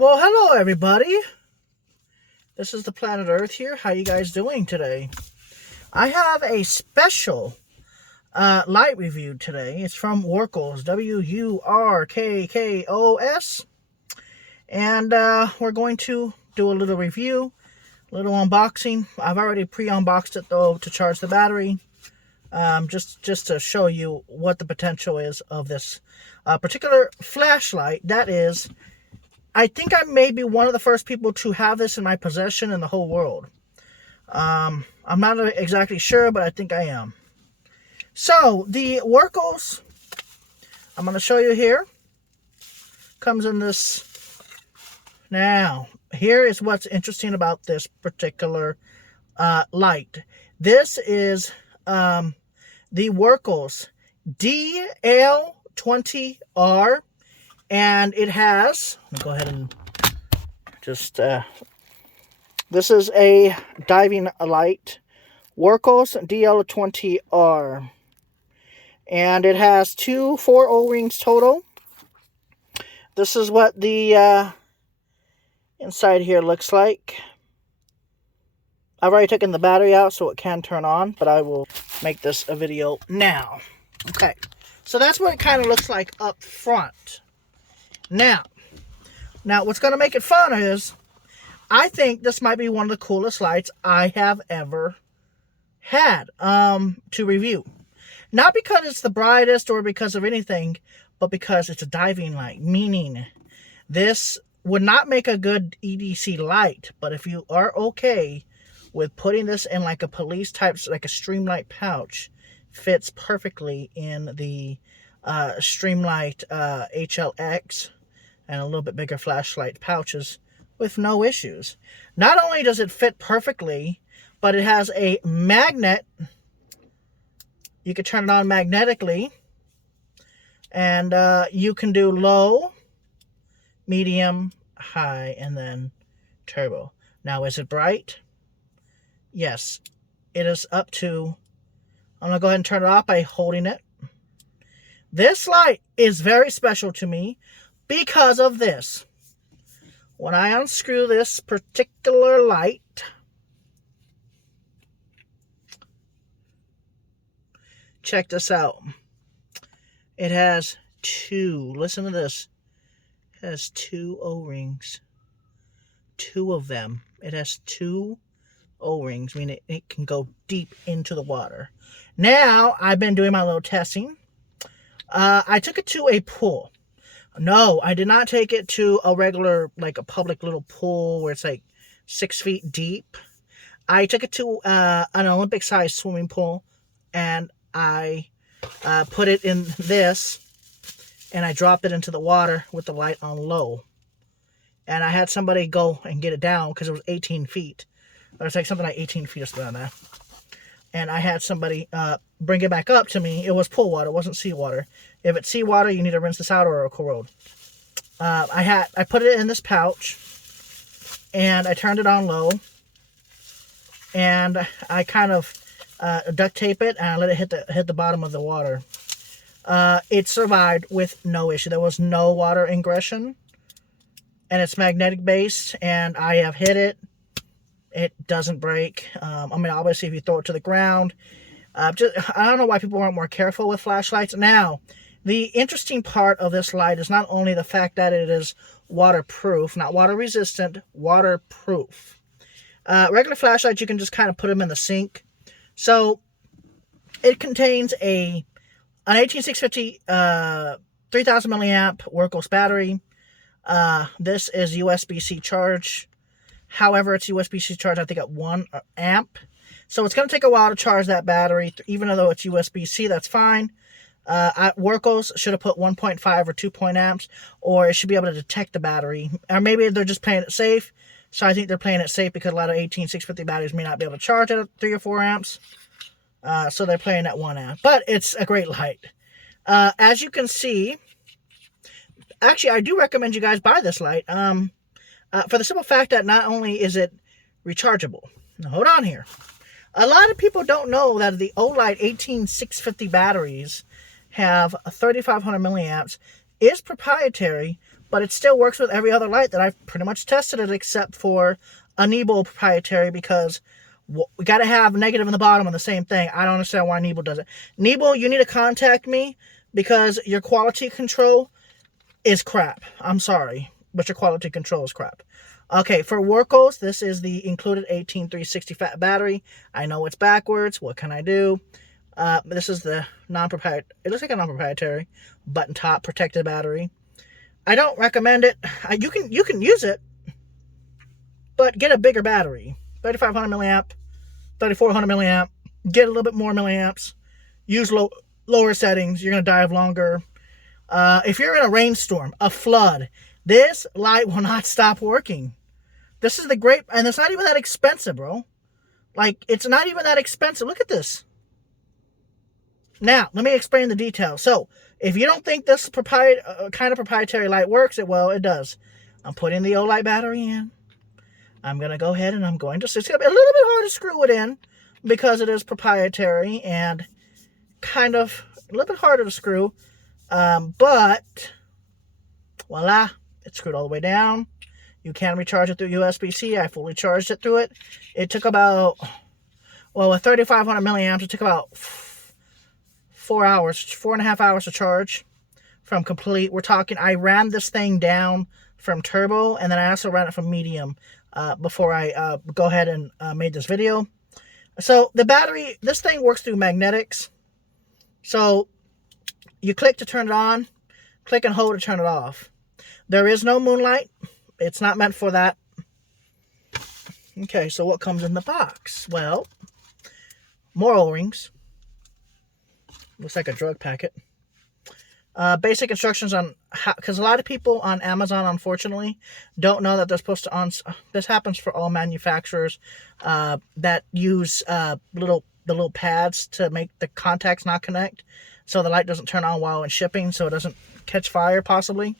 Well, hello everybody. This is the planet Earth here. How you guys doing today? I have a special light review today. It's from Wurkkos, Wurkkos, and we're going to do a little review, a little unboxing. I've already pre-unboxed it though to charge the battery, just to show you what the potential is of this particular flashlight. That is, I think I may be one of the first people to have this in my possession in the whole world. I'm not exactly sure, but I think I am. So, the Wurkkos, I'm going to show you here, comes in this. Now, here is what's interesting about this particular light. This is the Wurkkos DL20R. And it has, let me go ahead and just, this is a diving light, Wurkkos DL20R. And it has 4 O-rings total. This is what the inside here looks like. I've already taken the battery out so it can turn on, but I will make this a video now. Okay, so that's what it kind of looks like up front. Now, what's going to make it fun is, I think this might be one of the coolest lights I have ever had to review. Not because it's the brightest or because of anything, but because it's a diving light. Meaning, this would not make a good EDC light, but if you are okay with putting this in like a police type, like a Streamlight pouch, fits perfectly in the Streamlight HLX and a little bit bigger flashlight pouches with no issues. Not only does it fit perfectly, but it has a magnet. You can turn it on magnetically, and you can do low, medium, high, and then turbo. Now, is it bright? Yes, it is up to, I'm going to go ahead and turn it off by holding it. This light is very special to me because of this. When I unscrew this particular light, check this out. It has 2, listen to this. It has 2 O-rings. 2 of them. It has 2 O-rings, meaning it can go deep into the water. Now, I've been doing my little testing. I took it to a pool. No, I did not take it to a regular, like a public little pool where it's like 6 feet deep. I took it to an Olympic-sized swimming pool, and I put it in this, and I dropped it into the water with the light on low. And I had somebody go and get it down because it was 18 feet. But it's like something like 18 feet or something like that. And I had somebody bring it back up to me. It was pool water, it wasn't seawater. If it's seawater, you need to rinse this out or it'll corrode. I put it in this pouch, and I turned it on low, and I kind of duct tape it, and I let it hit the bottom of the water. It survived with no issue. There was no water ingression, and it's magnetic based, and I have hit it. It doesn't break. I mean, obviously, if you throw it to the ground, I don't know why people aren't more careful with flashlights. Now, the interesting part of this light is not only the fact that it is waterproof, not water resistant, waterproof. Regular flashlights, you can just kind of put them in the sink. So, it contains an 18650 3000 milliamp Wurkkos battery. This is USB-C charge. However, it's USB-C charge, I think, at 1 amp. So it's going to take a while to charge that battery. Even though it's USB-C, that's fine. Wurkkos should have put 1.5 or 2 amps, or it should be able to detect the battery. Or maybe they're just playing it safe. So I think they're playing it safe because a lot of 18650 batteries may not be able to charge at 3 or 4 amps. So they're playing at 1 amp. But it's a great light. As you can see, actually, I do recommend you guys buy this light. For the simple fact that not only is it rechargeable. Now, hold on here. A lot of people don't know that the Olight 18650 batteries have 3500 milliamps, is proprietary, but it still works with every other light that I've pretty much tested it, except for a Nebo proprietary, because we got to have negative in the bottom on the same thing. I don't understand why Nebo does it. Nebo, you need to contact me, because your quality control is crap. I'm sorry, but your quality control is crap. Okay, for Wurkkos, this is the included 18360 fat battery. I know it's backwards. What can I do? This is the non-proprietary. It looks like a non-proprietary button top protected battery. I don't recommend it. You can use it, but get a bigger battery. 3500 milliamp, 3400 milliamp. Get a little bit more milliamps. Use lower settings. You're gonna die of longer. If you're in a rainstorm, a flood, this light will not stop working. This is the great, and it's not even that expensive, bro. Like, it's not even that expensive. Look at this. Now, let me explain the details. So, if you don't think this kind of proprietary light works, it does. I'm putting the O-light battery in. I'm going to go ahead and it's going to be a little bit hard to screw it in because it is proprietary and kind of a little bit harder to screw. But, voila, it's screwed all the way down. You can recharge it through USB-C. I fully charged it through it. It took about, well, with 3,500 milliamps, it took about 4.5 hours to charge from complete. We're talking, I ran this thing down from turbo, and then I also ran it from medium before I go ahead and made this video. So the battery, this thing works through magnetics. So you click to turn it on, click and hold to turn it off. There is no moonlight. It's not meant for that. Okay, so what comes in the box? Well, more O-rings. Looks like a drug packet. Basic instructions on how, because a lot of people on Amazon, unfortunately, don't know that they're supposed to this happens for all manufacturers that use the little pads to make the contacts not connect, so the light doesn't turn on while in shipping, so it doesn't catch fire possibly,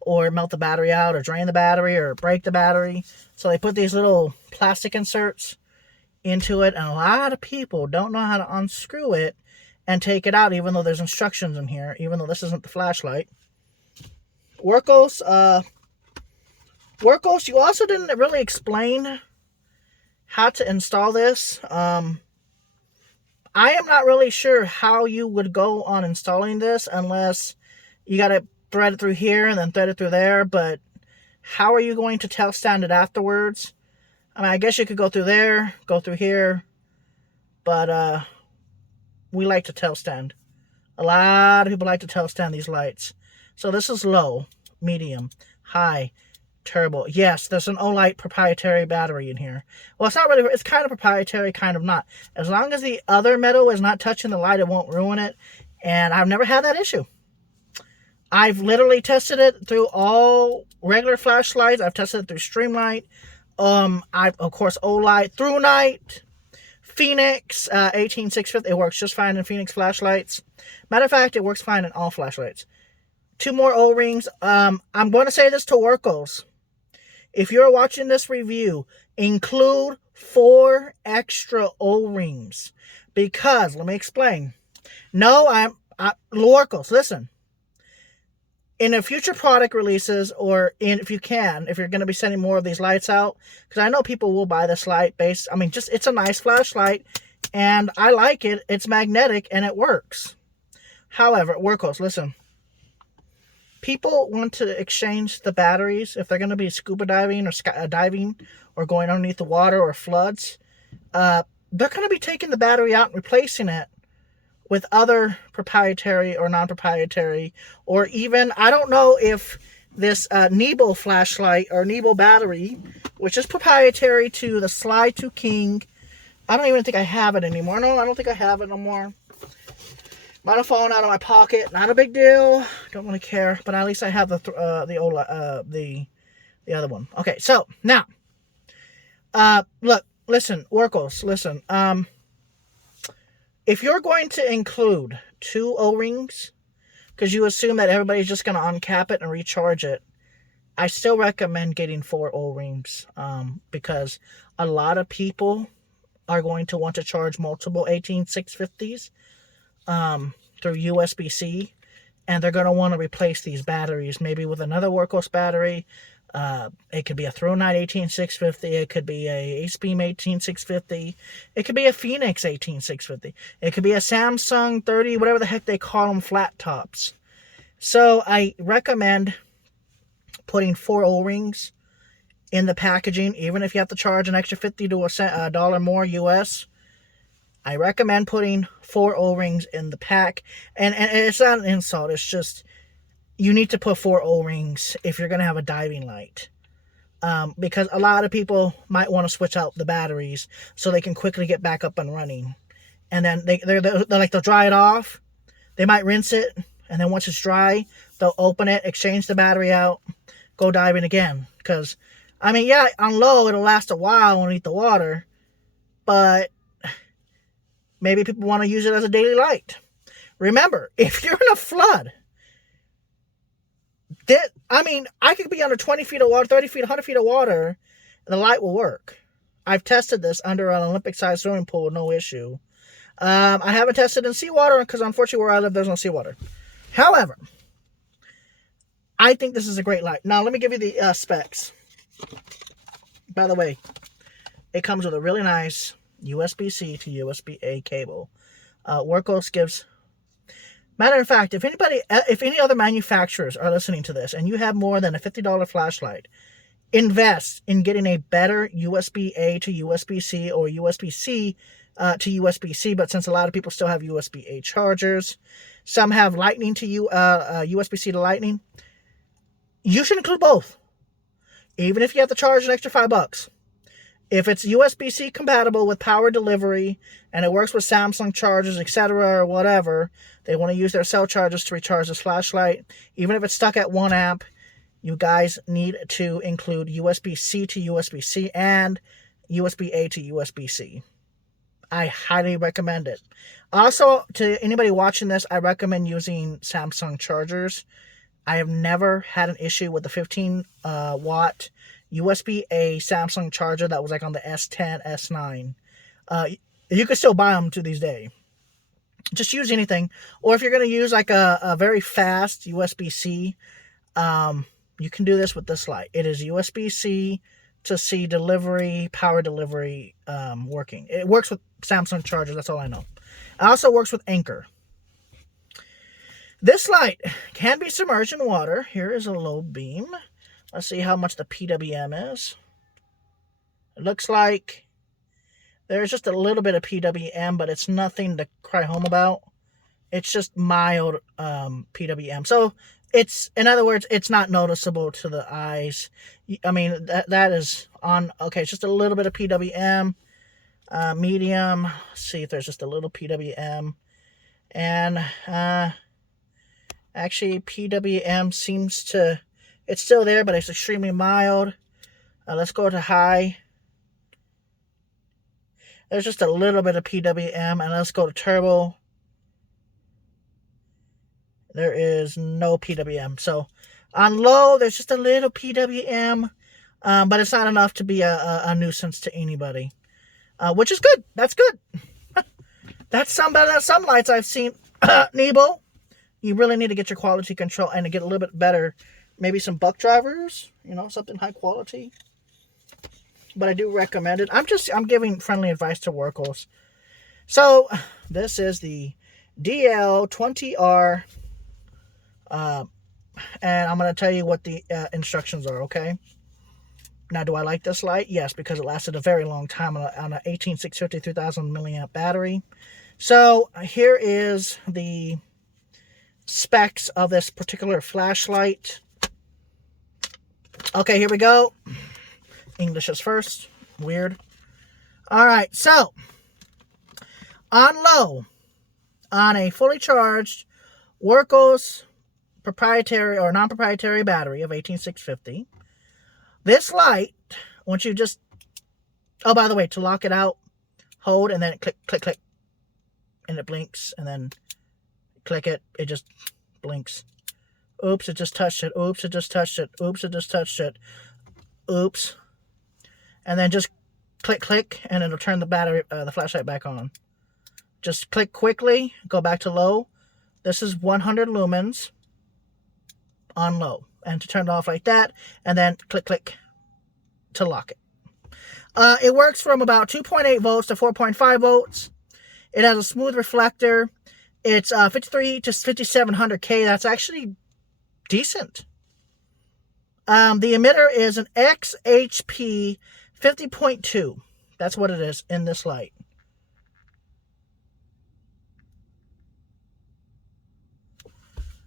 or melt the battery out, or drain the battery, or break the battery. So they put these little plastic inserts into it, and a lot of people don't know how to unscrew it and take it out, even though there's instructions in here, even though this isn't the flashlight. Wurkkos, you also didn't really explain how to install this. I am not really sure how you would go on installing this unless you got to thread it through here and then thread it through there, but how are you going to tail stand it afterwards? I mean, I guess you could go through there, go through here, but we like to tail stand. A lot of people like to tail stand these lights. So this is low, medium, high, turbo. Yes, there's an O-light proprietary battery in here. Well, it's not really, it's kind of proprietary, kind of not. As long as the other metal is not touching the light, it won't ruin it. And I've never had that issue. I've literally tested it through all regular flashlights. I've tested it through Streamlight. I've, of course, O-light, through night. Phoenix 18650, it works just fine in Phoenix flashlights. Matter of fact, it works fine in all flashlights. 2 more O-rings. I'm going to say this to Wurkkos. If you're watching this review, include 4 extra O-rings. Because, let me explain. No, Wurkkos, listen. In the future product releases, or if you're going to be sending more of these lights out, because I know people will buy this light based, I mean, just, it's a nice flashlight, and I like it. It's magnetic, and it works. However, Wurkkos, listen. People want to exchange the batteries if they're going to be scuba diving or diving or going underneath the water or floods. They're going to be taking the battery out and replacing it with other proprietary or non-proprietary, or even, I don't know if this Nebo flashlight or Nebo battery, which is proprietary to the Sly 2 King. I don't even think I have it anymore. No, I don't think I have it no more. Might have fallen out of my pocket. Not a big deal. Don't really care. But at least I have the other one. Okay, so now, look, listen, Wurkkos, listen. If you're going to include 2 O-rings, because you assume that everybody's just going to uncap it and recharge it, I still recommend getting 4 O-rings, because a lot of people are going to want to charge multiple 18650s through USB-C, and they're going to want to replace these batteries, maybe with another Wurkkos battery. It could be a Thronite 18650. It could be a Acebeam 18650. It could be a Phoenix 18650. It could be a Samsung 30, whatever the heck they call them, flat tops. So I recommend putting 4 O-rings in the packaging, even if you have to charge an extra 50 to a dollar more US. I recommend putting 4 O-rings in the pack. And it's not an insult. It's just, you need to put 4 O-rings if you're going to have a diving light. Because a lot of people might want to switch out the batteries so they can quickly get back up and running. And then they'll dry it off. They might rinse it. And then once it's dry, they'll open it, exchange the battery out, go diving again. Because, I mean, yeah, on low, it'll last a while underneath the water. But maybe people want to use it as a daily light. Remember, if you're in a flood, I could be under 20 feet of water, 30 feet, 100 feet of water, and the light will work. I've tested this under an Olympic-sized swimming pool, no issue. I haven't tested in seawater because, unfortunately, where I live, there's no seawater. However, I think this is a great light. Now, let me give you the specs. By the way, it comes with a really nice USB-C to USB-A cable. Wurkkos gives... Matter of fact, if any other manufacturers are listening to this and you have more than a $50 flashlight, invest in getting a better USB-A to USB-C or USB-C to USB-C. But since a lot of people still have USB-A chargers, some have Lightning to USB-C to Lightning, you should include both. Even if you have to charge an extra $5. If it's USB-C compatible with power delivery and it works with Samsung chargers, etc., or whatever, they want to use their cell chargers to recharge this flashlight. Even if it's stuck at 1 amp, you guys need to include USB-C to USB-C and USB-A to USB-C. I highly recommend it. Also, to anybody watching this, I recommend using Samsung chargers. I have never had an issue with the 15 watt USB-A Samsung charger that was like on the S10, S9. You can still buy them to this day. Just use anything. Or if you're going to use like a very fast USB-C, you can do this with this light. It is USB-C to C delivery, power delivery working. It works with Samsung chargers, that's all I know. It also works with Anchor. This light can be submerged in water. Here is a low beam. Let's see how much the PWM is. It looks like there's just a little bit of PWM, but it's nothing to cry home about. It's just mild PWM. So it's, in other words, it's not noticeable to the eyes. I mean, that is on, okay, it's just a little bit of PWM. Medium. Let's see if there's just a little PWM. And actually, PWM seems to, it's still there, but it's extremely mild. Let's go to high. There's just a little bit of PWM, and let's go to turbo. There is no PWM. So on low, there's just a little PWM, but it's not enough to be a nuisance to anybody, which is good. That's good. That's some better than some lights I've seen. Nebo, you really need to get your quality control and to get a little bit better. Maybe some buck drivers, you know, something high quality. But I do recommend it. I'm giving friendly advice to Wurkkos. So this is the DL20R. And I'm going to tell you what the instructions are, okay? Now, do I like this light? Yes, because it lasted a very long time on an 18650 3000 milliamp battery. So here is the specs of this particular flashlight. Okay, here we go. English is first. Weird. All right, so on low, on a fully charged Wurkkos proprietary or non-proprietary battery of 18650, this light, once you just, oh, by the way, to lock it out, hold and then click, click, click, and it blinks, and then click it, it just blinks. Oops, it just touched it. Oops, it just touched it. Oops, it just touched it. Oops. And then just click, click, and it'll turn the battery, the flashlight back on. Just click quickly, go back to low. This is 100 lumens. on low. And to turn it off like that, and then click, click to lock it. It works from about 2.8 volts to 4.5 volts. It has a smooth reflector. It's 53 to 5700K. That's actually decent. The emitter is an XHP 50.2. That's what it is in this light.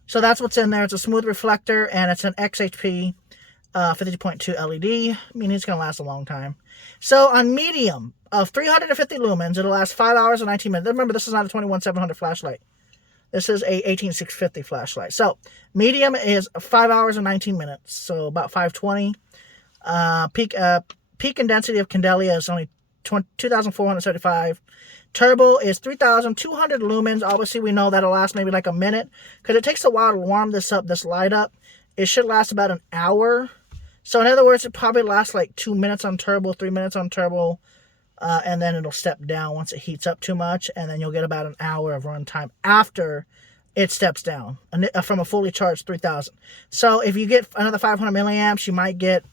So that's what's in there. It's a smooth reflector, and it's an XHP 50.2 LED, meaning it's going to last a long time. So on medium of 350 lumens, it'll last 5 hours and 19 minutes. Remember, this is not a 21700 flashlight. This is a 18650 flashlight. So medium is 5 hours and 19 minutes, so about 520. Peak and density of Candelia is only 2,475. Turbo is 3,200 lumens. Obviously, we know that'll last maybe like a minute because it takes a while to warm this light up. It should last about an hour. So in other words, it probably lasts like 2 minutes on turbo, 3 minutes on turbo, and then it'll step down once it heats up too much, and then you'll get about an hour of runtime after it steps down from a fully charged 3,000. So if you get another 500 milliamps, you might get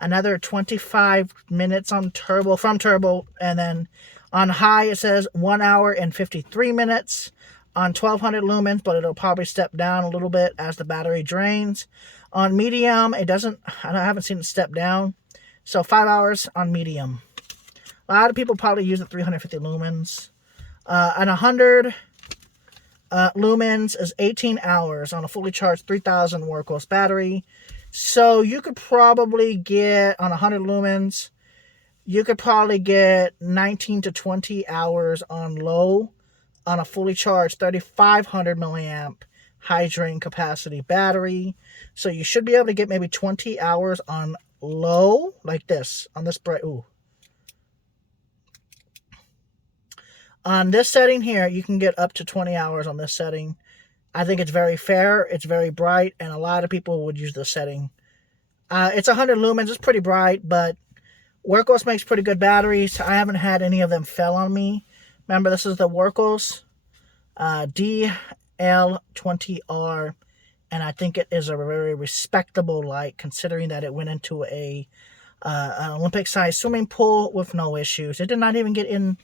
another 25 minutes on turbo from turbo, and then on high, it says 1 hour and 53 minutes on 1200 lumens, but it'll probably step down a little bit as the battery drains. On medium, it doesn't, I haven't seen it step down. So 5 hours on medium. A lot of people probably use the 350 lumens. And 100 lumens is 18 hours on a fully charged 3000 Wurkkos battery. So you could probably get, on 100 lumens, you could probably get 19 to 20 hours on low on a fully charged 3500 milliamp high drain capacity battery. So you should be able to get maybe 20 hours on low like this, on this bright. Ooh. On this setting here, you can get up to 20 hours on this setting. I think it's very fair, it's very bright, and a lot of people would use this setting. It's 100 lumens, it's pretty bright, but Wurkkos makes pretty good batteries. I haven't had any of them fail on me. Remember, this is the Wurkkos DL20R, and I think it is a very respectable light considering that it went into an Olympic-sized swimming pool with no issues. It did not even get in,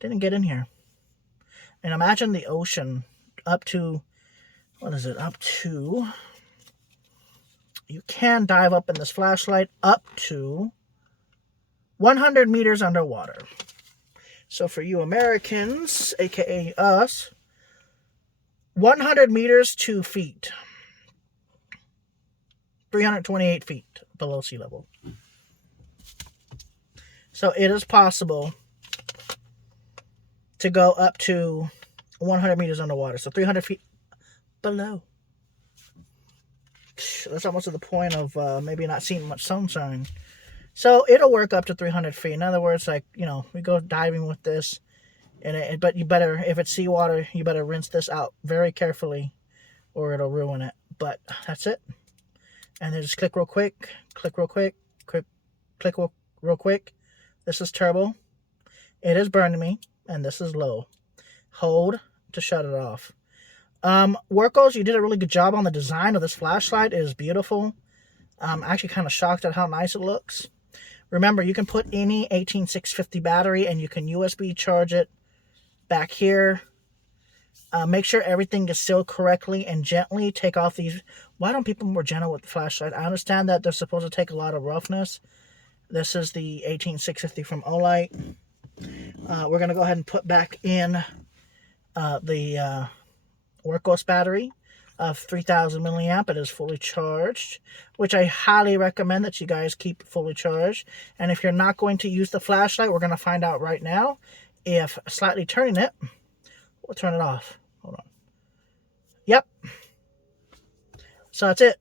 didn't get in here. And imagine the ocean up to, what is it, up to, you can dive up in this flashlight up to 100 meters underwater. So for you Americans, aka us, 100 meters to feet. 328 feet below sea level. So it is possible to go up to 100 meters underwater. So 300 feet below. That's almost to the point of maybe not seeing much sunshine. So it'll work up to 300 feet. In other words, like, you know, we go diving with this, and but you better, if it's seawater, you better rinse this out very carefully or it'll ruin it. But that's it. And then just click real quick, click real quick, click real quick. This is turbo. It is burning me, and this is low. Hold to shut it off. Wurkkos, you did a really good job on the design of this flashlight. It is beautiful. I'm actually kind of shocked at how nice it looks. Remember, you can put any 18650 battery and you can USB charge it back here. Make sure everything is sealed correctly and gently take off these. Why don't people more gentle with the flashlight? I understand that they're supposed to take a lot of roughness. This is the 18650 from Olight. We're going to go ahead and put back in the Wurkkos battery of 3000 milliamp. It is fully charged, which I highly recommend that you guys keep fully charged. And if you're not going to use the flashlight, we're going to find out right now if slightly turning it will turn it off. Hold on. Yep. So that's it.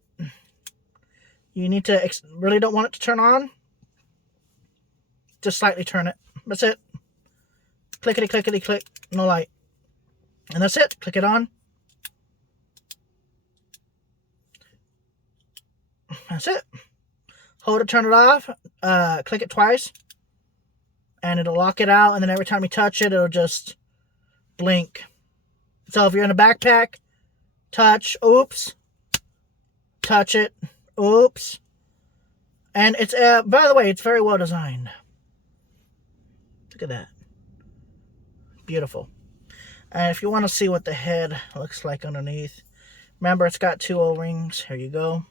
You need to, really don't want it to turn on. Just slightly turn it. That's it. Clickety, clickety, click. No light. And that's it. Click it on. That's it. Hold it, turn it off. Click it twice. And it'll lock it out. And then every time you touch it, it'll just blink. So if you're in a backpack, touch, oops, touch it. Oops. And it's, by the way, it's very well designed. Look at that. Beautiful. And if you want to see what the head looks like underneath, remember it's got 2 O-rings. Here you go.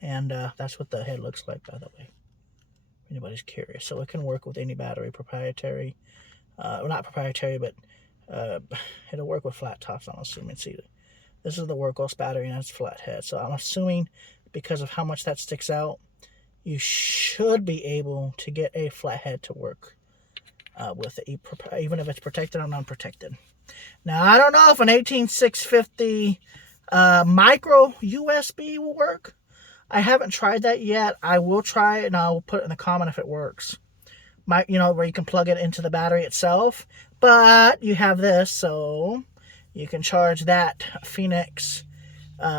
And that's what the head looks like, by the way. If anybody's curious. So it can work with any battery, proprietary. Well, not proprietary, but it'll work with flat tops, I'm assuming. See, this is the Wurkkos battery, and that's flat head. So I'm assuming because of how much that sticks out, you should be able to get a flat head to work with it, even if it's protected or non-protected. Now, I don't know if an 18650 micro USB will work. I haven't tried that yet. I will try it, and I'll put it in the comment if it works. Where you can plug it into the battery itself. But you have this, so you can charge that Phoenix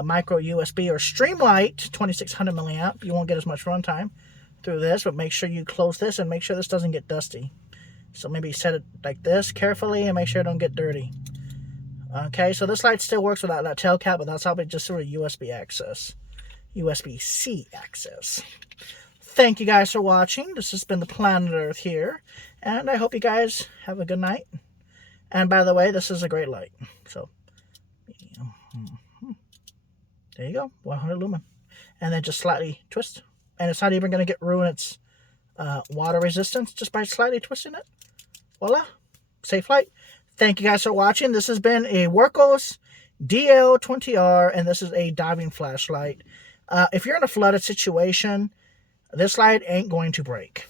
micro USB or Streamlight 2600 milliamp. You won't get as much runtime through this, but make sure you close this and make sure this doesn't get dusty. So maybe set it like this carefully and make sure it don't get dirty. Okay, so this light still works without that tail cap, but that's probably just sort of USB access. USB-C access. Thank you guys for watching. This has been the Planet Earth here, and I hope you guys have a good night. And by the way, this is a great light. So, there you go, 100 lumen. And then just slightly twist, and it's not even going to get ruin its water resistance just by slightly twisting it. Voila, safe light. Thank you guys for watching. This has been a Wurkkos DL20R, and this is a diving flashlight. If you're in a flooded situation, this light ain't going to break.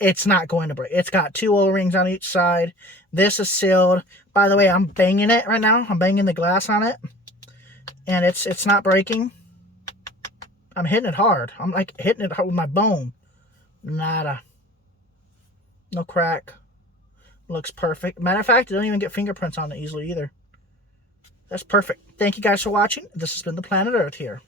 It's not going to break. It's got 2 O-rings on each side. This is sealed. By the way, I'm banging it right now. I'm banging the glass on it. And it's not breaking. I'm hitting it hard. I'm like hitting it hard with my bone. Nada. No crack. Looks perfect. Matter of fact, it don't even get fingerprints on it easily either. That's perfect. Thank you guys for watching. This has been the Planet Earth here.